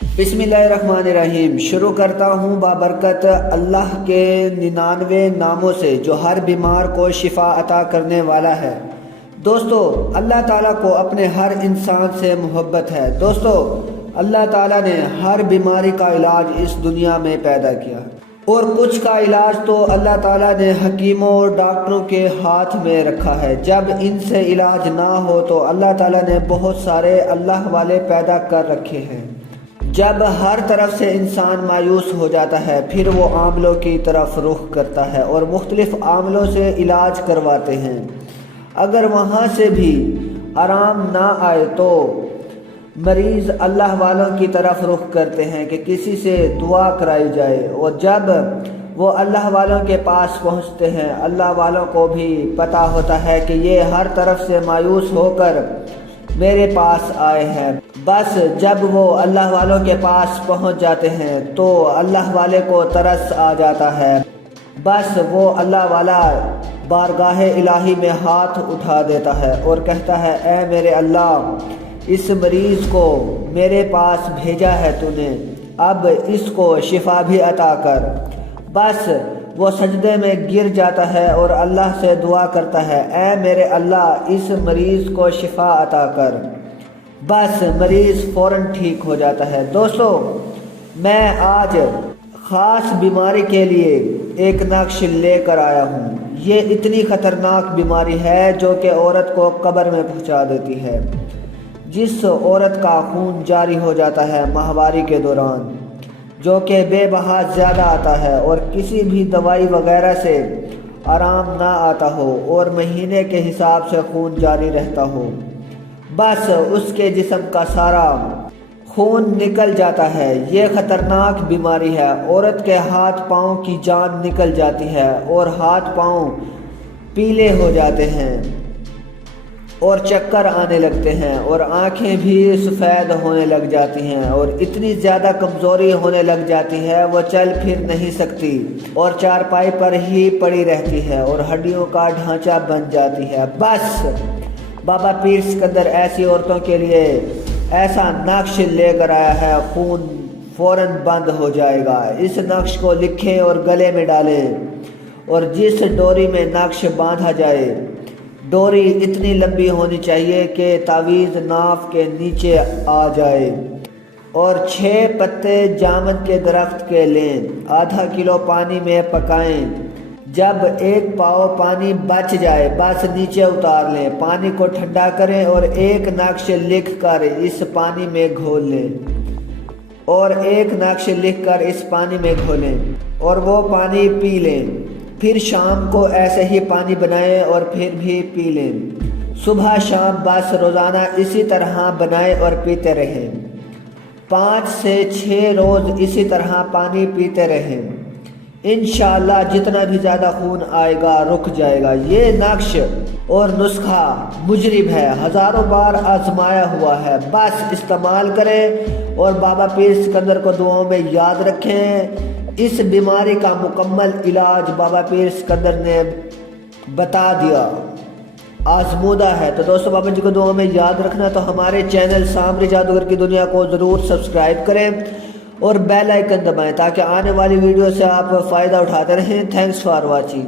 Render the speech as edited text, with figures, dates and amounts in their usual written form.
बिस्मिल्लाहिर्रहमानिर्रहीम। शुरू करता हूँ बाबरकत अल्लाह के 99 नामों से जो हर बीमार को शिफा अता करने वाला है। दोस्तों, अल्लाह ताला को अपने हर इंसान से मोहब्बत है। दोस्तों, अल्लाह ताला ने हर बीमारी का इलाज इस दुनिया में पैदा किया और कुछ का इलाज तो अल्लाह ताला ने हकीमों और डॉक्टरों के हाथ में रखा है। जब इनसे इलाज ना हो तो अल्लाह ताला ने बहुत सारे अल्लाह वाले पैदा कर रखे हैं। जब हर तरफ से इंसान मायूस हो जाता है फिर वो आमलों की तरफ रुख करता है और मुख्तलिफ आमलों से इलाज करवाते हैं। अगर वहाँ से भी आराम ना आए तो मरीज़ अल्लाह वालों की तरफ रुख करते हैं कि किसी से दुआ कराई जाए। और जब वो अल्लाह वालों के पास पहुँचते हैं, अल्लाह वालों को भी पता होता है कि ये हर तरफ से मायूस होकर मेरे पास आए हैं। बस जब वो अल्लाह वालों के पास पहुंच जाते हैं तो अल्लाह वाले को तरस आ जाता है। बस वो अल्लाह वाला बारगाह इलाही में हाथ उठा देता है और कहता है, ऐ मेरे अल्लाह, इस मरीज़ को मेरे पास भेजा है तूने, अब इसको शिफा भी अता कर। बस वो सजदे में गिर जाता है और अल्लाह से दुआ करता है, ऐ मेरे अल्लाह, इस मरीज़ को शिफा अता कर। बस मरीज़ फ़ौरन ठीक हो जाता है। दोस्तों, मैं आज ख़ास बीमारी के लिए एक नक्श लेकर आया हूँ। ये इतनी ख़तरनाक बीमारी है जो कि औरत को कब्र में पहुँचा देती है। जिस औरत का खून जारी हो जाता है माहवारी के दौरान, जो कि बेबहा ज़्यादा आता है और किसी भी दवाई वगैरह से आराम ना आता हो और महीने के हिसाब से खून जारी रहता हो, बस उसके जिस्म का सारा खून निकल जाता है। ये ख़तरनाक बीमारी है। औरत के हाथ पाँव की जान निकल जाती है और हाथ पाँव पीले हो जाते हैं और चक्कर आने लगते हैं और आंखें भी सफ़ेद होने लग जाती हैं और इतनी ज़्यादा कमज़ोरी होने लग जाती है वो चल फिर नहीं सकती और चारपाई पर ही पड़ी रहती है और हड्डियों का ढांचा बन जाती है। बस बाबा पीर सिकंदर ऐसी औरतों के लिए ऐसा नक्श लेकर आया है, खून फ़ौरन बंद हो जाएगा। इस नक्श को लिखें और गले में डालें और जिस डोरी में नक्श बांधा जाए, डोरी इतनी लंबी होनी चाहिए कि तावीज़ नाफ के नीचे आ जाए और 6 पत्ते जामन के दरख्त के लें, आधा किलो पानी में पकाएं। जब 1 पाव पानी बच जाए बस नीचे उतार लें, पानी को ठंडा करें और एक नक्श लिख कर इस पानी में घोल लें और एक नक्श लिख कर इस पानी में घोलें और वो पानी पी लें। फिर शाम को ऐसे ही पानी बनाएं और फिर भी पी लें। सुबह शाम बस रोज़ाना इसी तरह बनाएं और पीते रहें। 5 से 6 रोज़ इसी तरह पानी पीते रहें। इंशाअल्लाह जितना भी ज़्यादा खून आएगा रुक जाएगा। ये नक्श और नुस्खा मुजरिब है, हज़ारों बार आजमाया हुआ है। बस इस्तेमाल करें और बाबा पीर सिकंदर को दुआओं में याद रखें। इस बीमारी का मुकम्मल इलाज बाबा पीर सिकंदर ने बता दिया, आजमूदा है। तो दोस्तों, बाबा जी को दुआओं में याद रखना। तो हमारे चैनल सामरी जादूगर की दुनिया को ज़रूर सब्सक्राइब करें और बेल आइकन दबाएं ताकि आने वाली वीडियो से आप फ़ायदा उठाते रहें। Thanks for watching.